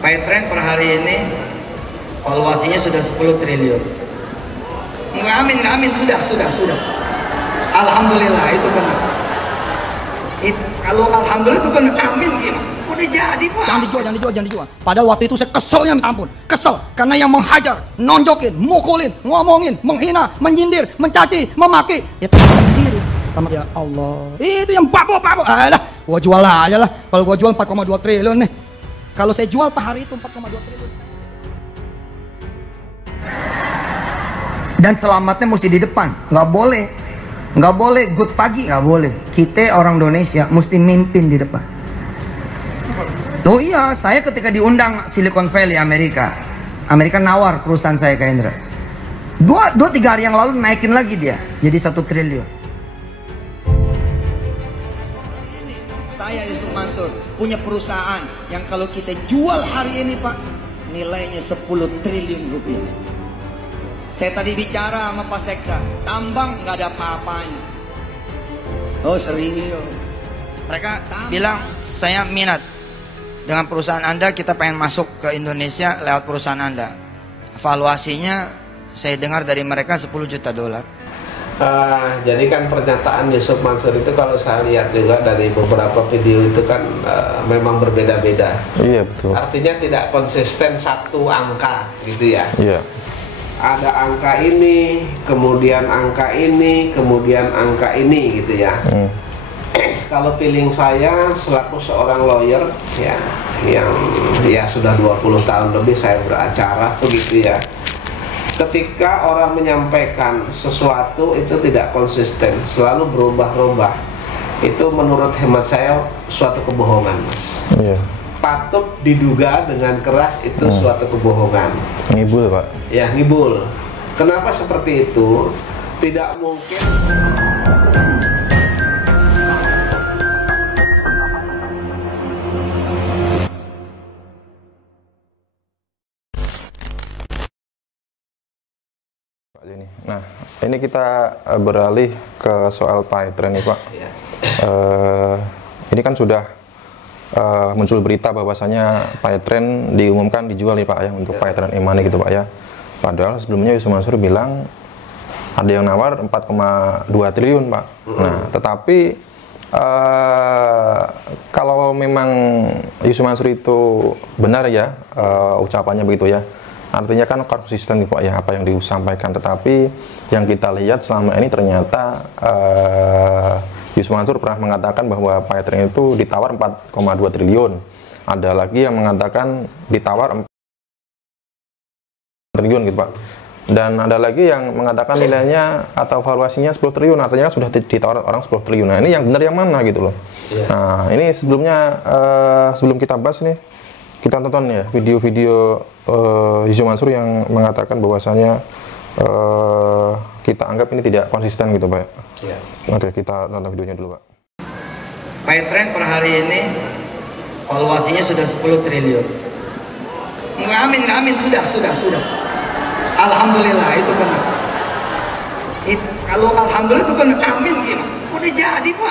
Paytrend per hari ini valuasinya sudah 10 triliun. Nggak amin, sudah. Alhamdulillah itu benar. Kalau alhamdulillah itu benar, amin gimana? Udah jadi Pak. Jangan dijual. Pada waktu itu saya keselnya minta ampun. Kesel karena yang menghajar, nonjokin, mukulin, ngomongin, menghina, menyindir, mencaci, memaki. Ya sendiri. Ya Allah. Itu yang babo. Alah, gua jual aja lah. Kalau gua jual 4,2 triliun nih. Kalau saya jual per hari itu 4,2 triliun. Dan selamatnya mesti di depan, nggak boleh good pagi, nggak boleh. Kita orang Indonesia mesti mimpin di depan. Oh iya, saya ketika diundang Silicon Valley Amerika nawar perusahaan saya ke Indra. Dua tiga hari yang lalu naikin lagi dia, jadi 1 triliun. Saya Yusuf Mansur punya perusahaan yang kalau kita jual hari ini Pak, nilainya 10 triliun rupiah. Saya tadi bicara sama Pak Sekda, tambang nggak ada apa-apanya. Oh serius. Mereka bilang, saya minat dengan perusahaan Anda, kita pengen masuk ke Indonesia lewat perusahaan Anda. Valuasinya saya dengar dari mereka 10 juta dolar. Jadi kan pernyataan Yusuf Mansur itu kalau saya lihat juga dari beberapa video itu kan memang berbeda-beda. Iya betul. Artinya tidak konsisten satu angka gitu ya. Iya. Ada angka ini, kemudian angka ini, kemudian angka ini gitu ya. Kalau feeling saya selaku seorang lawyer ya, yang ya sudah 20 tahun lebih saya beracara begitu ya. Ketika orang menyampaikan sesuatu itu tidak konsisten, selalu berubah-ubah, itu menurut hemat saya suatu kebohongan, Mas. Iya. Patut diduga dengan keras itu suatu kebohongan. Ngibul Pak. Ya ngibul. Kenapa seperti itu? Tidak mungkin. Nah, ini kita beralih ke soal Paytrend nih Pak. Ya. Ini kan sudah muncul berita bahwasanya Paytrend diumumkan dijual nih Pak ya, untuk Paytrend e-money gitu Pak ya. Padahal sebelumnya Yusuf Mansur bilang ada yang nawar 4,2 triliun Pak. Nah, tetapi kalau memang Yusuf Mansur itu benar ya ucapannya begitu ya, artinya kan konsisten nih Pak ya apa yang disampaikan. Tetapi yang kita lihat selama ini ternyata Yusuf Mansur pernah mengatakan bahwa Paytrend itu ditawar 4,2 triliun. Ada lagi yang mengatakan ditawar 4 triliun gitu Pak. Dan ada lagi yang mengatakan nilainya atau valuasinya 10 triliun. Artinya sudah ditawar orang 10 triliun. Nah ini yang benar yang mana gitu loh. Nah ini sebelumnya sebelum kita bahas nih, kita tonton ya video-video Yusuf Mansur yang mengatakan bahwasanya kita anggap ini tidak konsisten gitu Pak. Ya. Oke, kita tonton videonya dulu Pak. Paytrend per hari ini valuasinya sudah 10 triliun. Nggak amin, sudah. Alhamdulillah itu benar. Kalau alhamdulillah itu benar, amin gimana? Udah jadi Pak.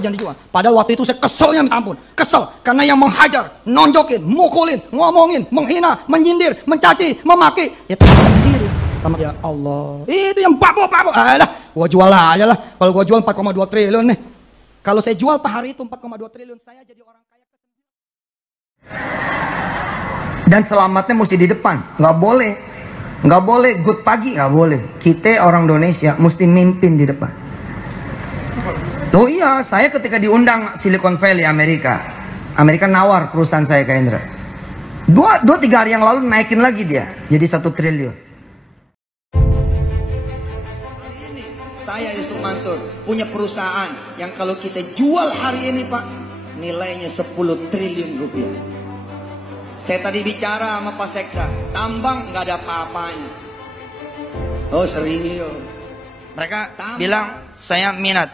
Jangan dijual. Pada waktu itu saya keselnya minta ampun. Kesel karena yang menghajar, nonjokin, mukulin, ngomongin, menghina, menyindir, mencaci, memaki. Ya sendiri. Ya Allah. Itu yang babo. Alah, gua jual aja lah. Kalau gua jual 4,2 triliun nih. Kalau saya jual per hari itu 4,2 triliun, saya jadi orang kaya. Dan selamatnya mesti di depan, nggak boleh good pagi, nggak boleh. Kita orang Indonesia mesti mimpin di depan. Oh iya, saya ketika diundang Silicon Valley Amerika nawar perusahaan saya ke Indra. Dua tiga hari yang lalu naikin lagi dia, jadi 1 triliun. Saya Yusuf Mansur punya perusahaan yang kalau kita jual hari ini Pak, nilainya 10 triliun rupiah. Saya tadi bicara sama Pak Sekda, tambang nggak ada apa-apanya. Oh serius. Mereka bilang, saya minat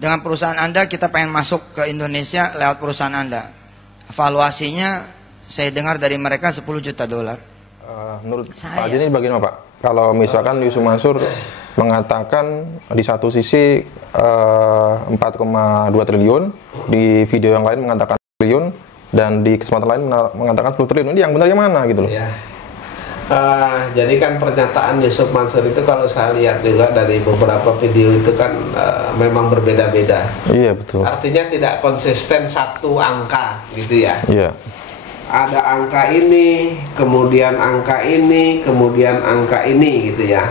dengan perusahaan Anda, kita pengen masuk ke Indonesia lewat perusahaan Anda. Valuasinya saya dengar dari mereka 10 juta dolar. Menurut Pak Haji ini bagaimana Pak? Kalau misalkan Yusuf Mansur mengatakan di satu sisi 4,2 triliun, di video yang lain mengatakan triliun, dan di kesempatan lain mengatakan 10 triliun. Ini yang benar yang mana gitu loh. Ya. Jadi kan pernyataan Yusuf Mansur itu kalau saya lihat juga dari beberapa video itu kan memang berbeda-beda. Iya betul. Artinya tidak konsisten satu angka gitu ya. Iya. Ada angka ini, kemudian angka ini, kemudian angka ini gitu ya.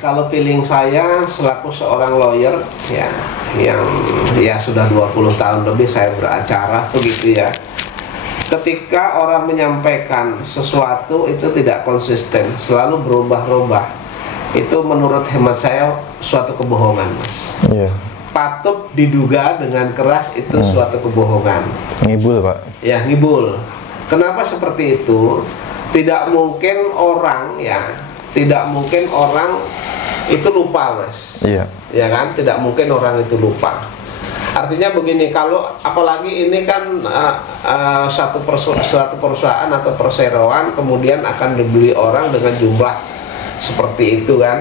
Kalau feeling saya selaku seorang lawyer ya, yang ya sudah 20 tahun lebih saya beracara begitu ya. Ketika orang menyampaikan sesuatu itu tidak konsisten, selalu berubah-ubah, itu menurut hemat saya suatu kebohongan, Mas. Iya. Patut diduga dengan keras itu suatu kebohongan. Ngibul, Pak. Ya, ngibul. Kenapa seperti itu? Tidak mungkin orang itu lupa, Mas. Iya. Ya kan? Tidak mungkin orang itu lupa. Artinya begini, kalau apalagi ini kan satu perusahaan atau perseroan kemudian akan dibeli orang dengan jumlah seperti itu kan,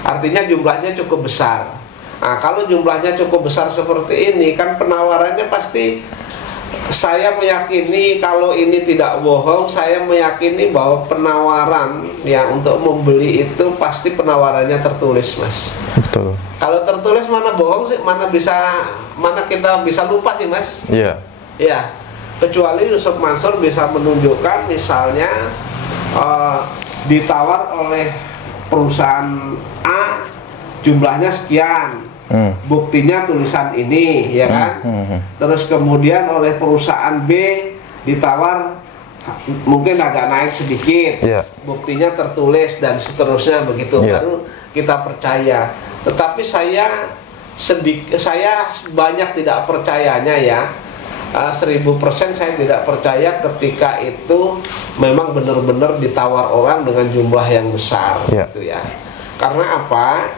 artinya jumlahnya cukup besar. Nah, kalau jumlahnya cukup besar seperti ini kan penawarannya pasti, saya meyakini kalau ini tidak bohong, saya meyakini bahwa penawaran yang untuk membeli itu pasti penawarannya tertulis, Mas. Betul. Kalau tertulis mana bohong sih, mana kita bisa lupa sih, Mas. Iya. Ya, kecuali Yusuf Mansur bisa menunjukkan misalnya ditawar oleh perusahaan A jumlahnya sekian. Buktinya tulisan ini, ya kan? Terus kemudian oleh perusahaan B ditawar mungkin agak naik sedikit, buktinya tertulis dan seterusnya begitu, baru kita percaya. Tetapi saya banyak tidak percayanya ya, 1000% saya tidak percaya ketika itu memang benar-benar ditawar orang dengan jumlah yang besar, gitu ya. Karena apa?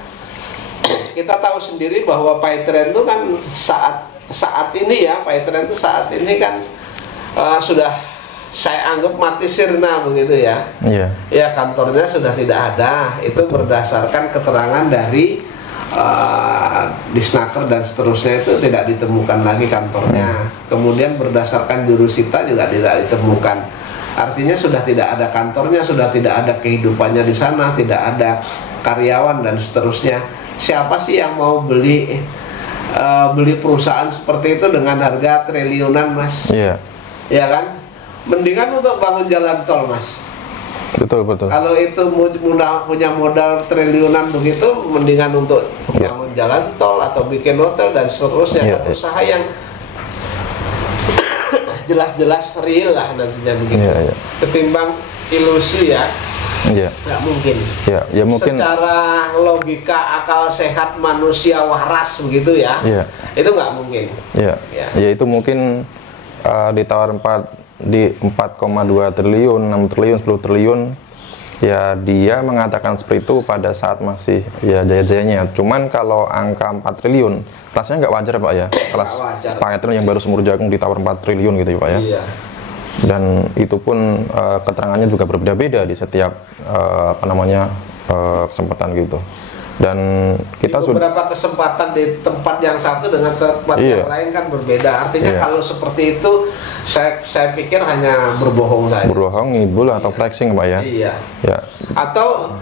Kita tahu sendiri bahwa Paytren itu kan saat ini ya, Paytren itu saat ini kan sudah saya anggap mati sirna begitu ya. Ya, kantornya sudah tidak ada. Itu berdasarkan keterangan dari Disnaker dan seterusnya, itu tidak ditemukan lagi kantornya. Kemudian berdasarkan jurusita juga tidak ditemukan. Artinya sudah tidak ada kantornya, sudah tidak ada kehidupannya di sana, tidak ada karyawan dan seterusnya. Siapa sih yang mau beli perusahaan seperti itu dengan harga triliunan, Mas? Iya. Ya kan? Mendingan untuk bangun jalan tol, Mas. Betul. Kalau itu punya modal triliunan begitu, mendingan untuk bangun jalan tol atau bikin hotel dan seterusnya, usaha yang jelas-jelas real lah nantinya begitu. Ketimbang ilusi ya. Nggak mungkin. Ya mungkin. Secara logika akal sehat manusia waras begitu ya. Itu nggak mungkin. Ya itu mungkin ditawar 4,2 triliun, 6 triliun, 10 triliun, ya dia mengatakan seperti itu pada saat masih ya jaya-jayanya. Cuman kalau angka 4 triliun, rasanya nggak wajar, Pak ya. Kelas Paytren yang baru semur jagung ditawar 4 triliun gitu ya, Pak ya. Dan itu pun keterangannya juga berbeda-beda di setiap kesempatan gitu. Dan kita sudah beberapa kesempatan di tempat yang satu dengan tempat yang lain kan berbeda. Artinya kalau seperti itu saya pikir hanya berbohong saja. Berbohong, ngibul atau flexing, Pak ya. Atau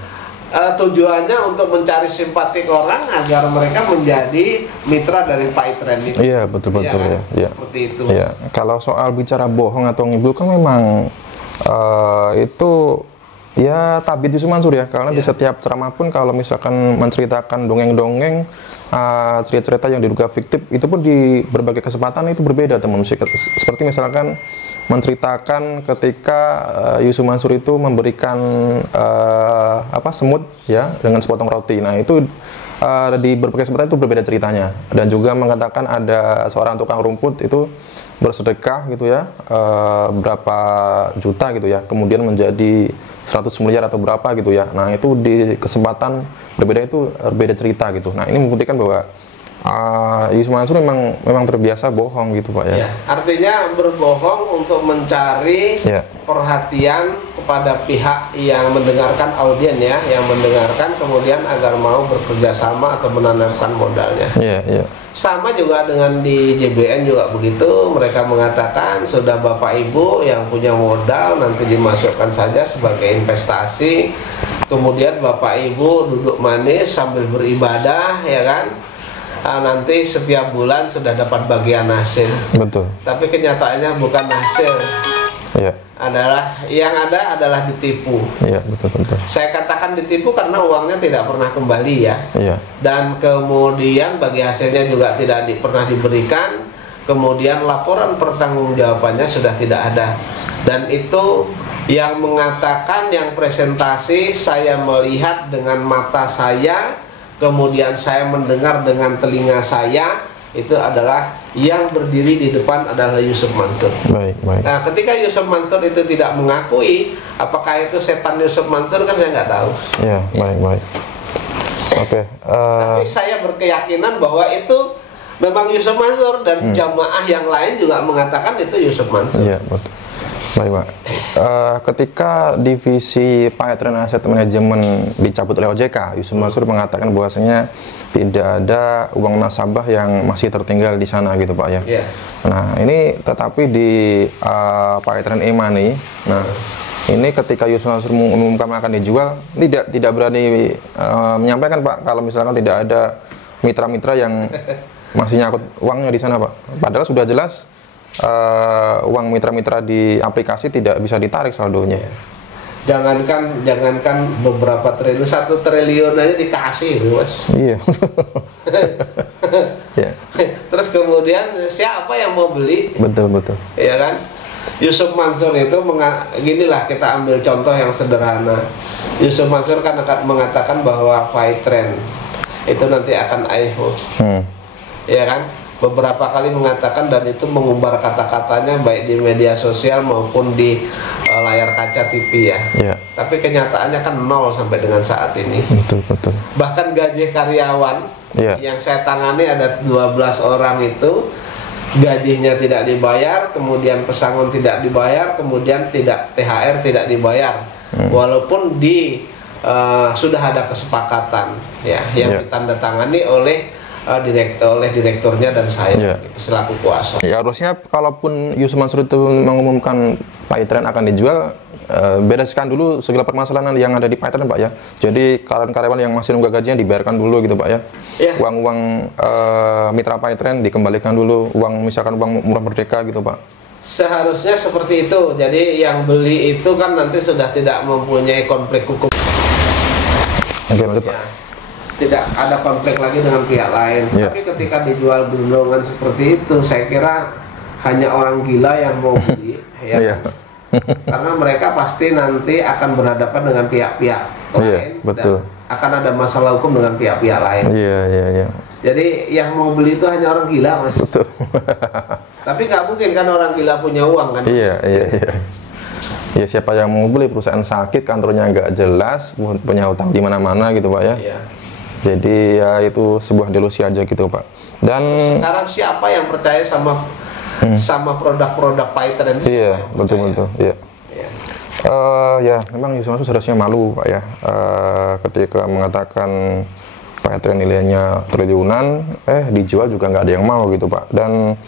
tujuannya untuk mencari simpatik orang agar mereka menjadi mitra dari Paytren itu. Iya, betul ya. Seperti itu. Kalau soal bicara bohong atau ngibul kan memang itu ya tabit Yusuf Mansur ya, karena di setiap ceramah pun kalau misalkan menceritakan dongeng-dongeng, cerita-cerita yang diduga fiktif, itu pun di berbagai kesempatan itu berbeda, teman. Seperti misalkan menceritakan ketika Yusuf Mansur itu memberikan semut ya dengan sepotong roti. Nah itu di berbagai kesempatan itu berbeda ceritanya, dan juga mengatakan ada seorang tukang rumput itu bersedekah gitu ya, berapa juta gitu ya, kemudian menjadi 100 miliar atau berapa gitu ya. Nah itu di kesempatan berbeda itu berbeda cerita gitu. Nah ini membuktikan bahwa Yusuf Mansur memang terbiasa bohong gitu Pak ya. Artinya berbohong untuk mencari perhatian kepada pihak yang mendengarkan, audien ya, yang mendengarkan, kemudian agar mau bekerja sama atau menanamkan modalnya. Sama juga dengan di JBN juga begitu, mereka mengatakan sudah Bapak Ibu yang punya modal nanti dimasukkan saja sebagai investasi, kemudian Bapak Ibu duduk manis sambil beribadah ya kan, nanti setiap bulan sudah dapat bagian hasil. Betul. Tapi kenyataannya bukan hasil. Yang ada adalah ditipu. Betul. Saya katakan ditipu karena uangnya tidak pernah kembali ya. Dan kemudian bagi hasilnya juga tidak pernah diberikan. Kemudian laporan pertanggungjawabannya sudah tidak ada. Dan itu yang mengatakan, yang presentasi saya melihat dengan mata saya, kemudian saya mendengar dengan telinga saya, itu adalah yang berdiri di depan adalah Yusuf Mansur. Baik. Nah, ketika Yusuf Mansur itu tidak mengakui, apakah itu setan Yusuf Mansur kan saya nggak tahu. Baik. Oke. Tapi saya berkeyakinan bahwa itu memang Yusuf Mansur, dan jamaah yang lain juga mengatakan itu Yusuf Mansur. Betul. Baik Pak. Ketika divisi Paytren Asset Management dicabut oleh OJK, Yusuf Mansur mengatakan bahwasanya tidak ada uang nasabah yang masih tertinggal di sana gitu Pak ya. Nah ini tetapi di Paytren E-Money, nah ini ketika Yusuf Mansur mengumumkan akan dijual, tidak berani menyampaikan Pak kalau misalkan tidak ada mitra-mitra yang masih nyangkut uangnya di sana Pak. Padahal sudah jelas uang mitra-mitra di aplikasi tidak bisa ditarik saldonya. Jangankan beberapa triliun, 1 triliun aja dikasih itu Mas. Terus kemudian siapa yang mau beli? Betul. Ya kan? Yusuf Mansur itu ginilah, kita ambil contoh yang sederhana. Yusuf Mansur kan akan mengatakan bahwa Paytren itu nanti akan IPO. Ya kan? Beberapa kali mengatakan, dan itu mengumbar kata-katanya baik di media sosial maupun di layar kaca TV ya. Tapi kenyataannya kan nol sampai dengan saat ini. Betul. Bahkan gaji karyawan yang saya tangani ada 12 orang itu gajinya tidak dibayar, kemudian pesangon tidak dibayar, kemudian THR tidak dibayar. Walaupun sudah ada kesepakatan ya yang ditandatangani oleh direkturnya dan saya selaku kuasa. Harusnya kalaupun Yusuf Mansur itu mengumumkan Paytren akan dijual, bereskan dulu segala permasalahan yang ada di Paytren Pak ya. Jadi karyawan yang masih nunggak gajinya dibayarkan dulu gitu Pak ya. Uang mitra Paytren dikembalikan dulu, misalkan uang murah merdeka gitu Pak. Seharusnya seperti itu. Jadi yang beli itu kan nanti sudah tidak mempunyai konflik hukum. Lanjut Pak. Tidak ada konflik lagi dengan pihak lain. Tapi ketika dijual gelondongan seperti itu, saya kira hanya orang gila yang mau beli karena mereka pasti nanti akan berhadapan dengan pihak-pihak lain. Betul. Dan akan ada masalah hukum dengan pihak-pihak lain. Jadi yang mau beli itu hanya orang gila Mas. Betul. Tapi nggak mungkin kan orang gila punya uang kan. Ya siapa yang mau beli, perusahaan sakit, kantornya nggak jelas, punya utang di mana-mana gitu Pak ya. Jadi ya itu sebuah delusi aja gitu Pak. Dan sekarang siapa yang percaya sama produk-produk Paytren? Betul. Ya memang Yusuf Mansur seharusnya malu Pak ya, ketika mengatakan Paytren nilainya triliunan, dijual juga nggak ada yang mau gitu Pak. Dan